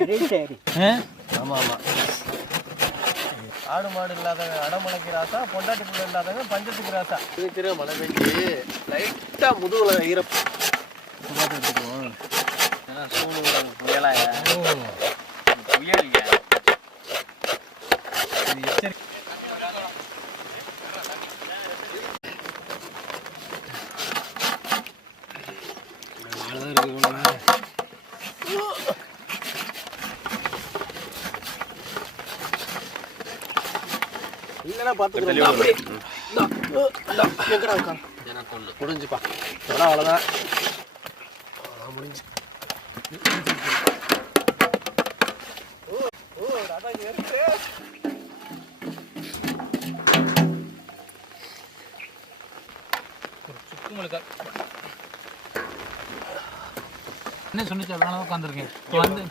சரி சரி. ஆமாம் ஆமாம். ஆடு மாடு இல்லாதவங்க அடமலைக்கு ராசா, பொண்டாட்டி பிள்ளை இல்லாதவங்க பஞ்சத்துக்கு ராசா. இருக்கிற மழை பெஞ்சு லைட்டாக முதுகில் ஈரப்பு எடுத்துக்குவோம். ஏன்னா சூடு புயலாக புயல் இல்லைன்னா பார்த்துக்கலாம். முடிஞ்சுப்பா அவ்வளோதான் முடிஞ்சு. என்ன சொன்னிச்சு? அதனால உட்காந்துருக்கேன் வந்து